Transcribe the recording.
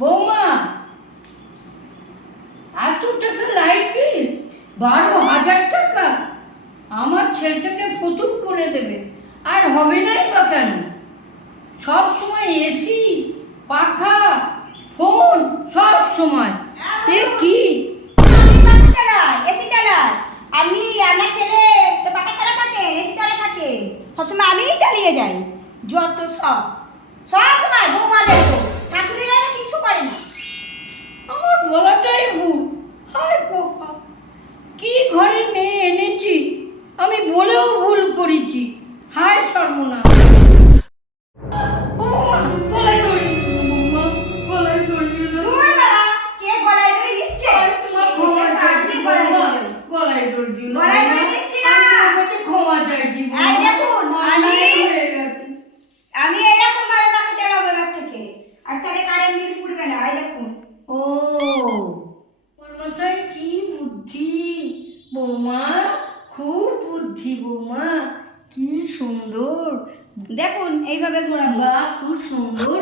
বৌমা, এত টাকা লাইট বিল, 12,000 টাকা। আমার ছেলেটাকে ফতুর করে দেবে, আর হবে নাই বা কেন? সব সময় এসি, পাখা, ফোন, সব সময়। এ কি? আমি পাখা চালাই, এসি চালাই। আমি আমার ছেলে তো পাখা ছাড়া থাকে, এসি চালা থাকে। সবসময় আমিই চালিয়ে যাই। যত সব সময় বৌমা দেখো, শাশুড়িরা কিছু করে না। আমার বলাটাই ভুল। হায় কপা, কি ঘরের মেয়ে এনেছি, আমি বলেও ভুল করেছি। হায় সর্বনাশ। বৌমা, গলায় দড়ি দিল, বৌমা, গলায় দড়ি দিল। দূর বাবা, কে গলায় দড়ি দিচ্ছে? তোমার ক্ষমা চাইছি, বৌমা, গলায় দড়ি দিল। গলায় দড়ি দিচ্ছি না। আমি তোমার কাছে ক্ষমা চাইছি, বৌমা। এই দেখুন, অন্যায় হয়ে গেছে। আমি এরকম ভাবে পাখা চালাবো এবার থেকে, আর তাহলে কারেন্ট বিল পড়বে না। এই দেখুন। ও, ওর মাথায় কি বুদ্ধি বৌমা, খুব বুদ্ধি বৌমা, কি সুন্দর। দেখুন এইভাবে ঘোরাবো। বাহ, খুব সুন্দর।